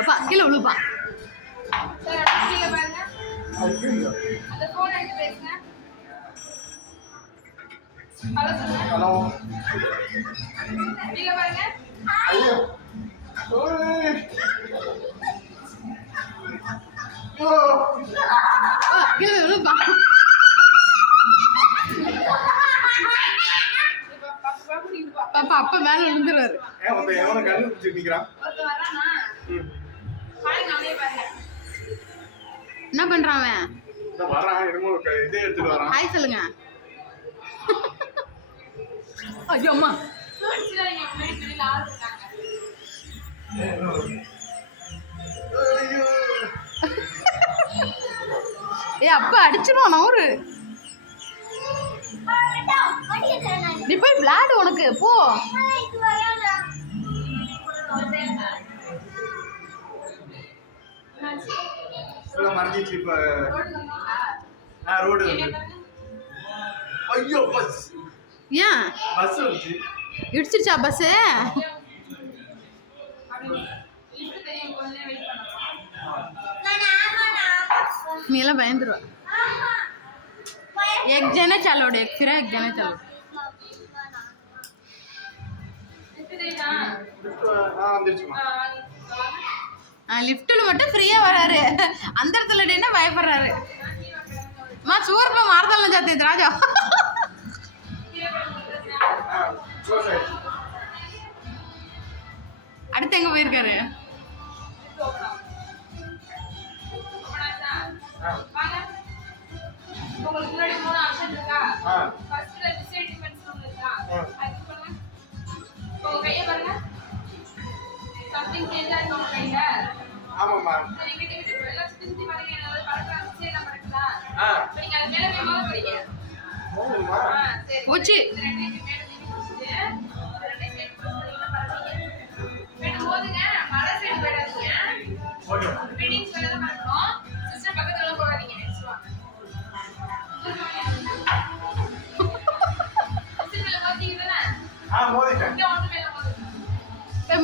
அப்பா கீழே விழுப்பா. ஹலோ கீழே விழுப்பா. பாப்பா அப்பா மேல விழுந்துருவாரு. என்ன பண்றான் அவன்? ஹாய் சொல்லுங்க. ஐயோ அம்மா. ஏ அப்பா அடிச்சிருவான் அவரு. நீ போய் விளையாடு, உனக்கு போ. மறைஞ்சிச்சு இப்ப ரோடு. ஐயோ பஸ். ஏன் பஸ் வந்துச்சு? இடிச்சிருச்சா பஸ்? நீ எல்லாம் பயந்துருவ. एक जने चलो एक फिर एक जने चलो. லிஃப்ட்ல மட்டும் ஃப்ரீயா வராரு. அந்த இடத்துல என்ன பயப்படுறாரு? மா சூர்ப மார்தல்ல जाते राजा. அடுத்து எங்க போயிருக்காரு? உங்களுக்கு முன்னாடி 3 ஆப்ஷன் இருக்கா? ஃபர்ஸ்ட்ல டிசைட் டிஃபரன்ஸ் ஒன்னு இருக்கா? அது பண்ணுங்க. உங்க கைய பாருங்க. சம்திங் சேஞ்ச் ஆயிருக்கு உங்க கையில. ஆமாம்மா. சரி கிட்ட எல்லாம் சுத்தி பாருங்க. என்ன பறக்குற சேஞ்ச் பறக்குதா? நீங்க அத மேல போய் மோத போறீங்க. மோதுமா? சரி. போச்சு. ரெண்டு மேல நீங்க போடுங்க. ரெண்டு சேஞ்ச் பண்ணீங்க பறக்குறீங்க. ரெண்டு மோதுங்க. மர சைடு போயிடாதீங்க. ஓகே. ஃபீடிங்ஸ் வேற தான் பண்ணனும். சிஸ்டம் பக்கத்துல போடாதீங்க. நெக்ஸ்ட் வா.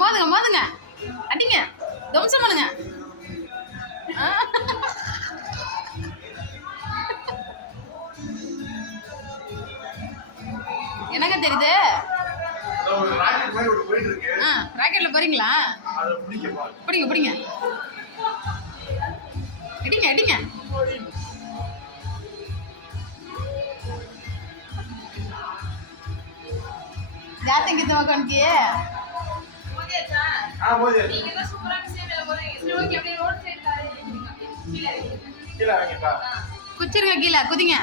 மோதுங்க மோதுங்க, அடிங்க, தம்சம் பண்ணுங்க. என்னங்க தெரியுது? ராக்கெட்ல போறீங்களா? பிடிங்க பிடிங்க, அடிங்க அடிங்க. जाते हैं कितना कौन किए? मुझे अच्छा। हाँ मुझे। ठीक है तो सुपरा किसे मेरे बोल रहे हैं इसलिए वो क्या अपने रोड से जा रहे हैं किला आएंगे पा। कुछ रंगा किला कुदिंगा।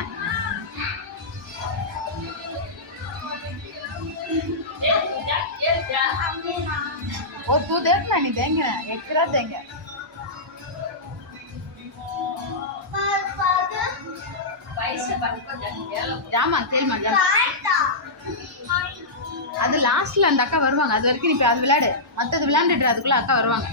वो तू देखना नहीं देंगे ना, एक तरह देंगे। जामा तेल मा जामा. அது லாஸ்ட்ல அந்த அக்கா வருவாங்க. அது வரைக்கும் நீ அது விளையாடு, மற்றது விளையாண்டுட்டு அதுக்குள்ள அக்கா வருவாங்க.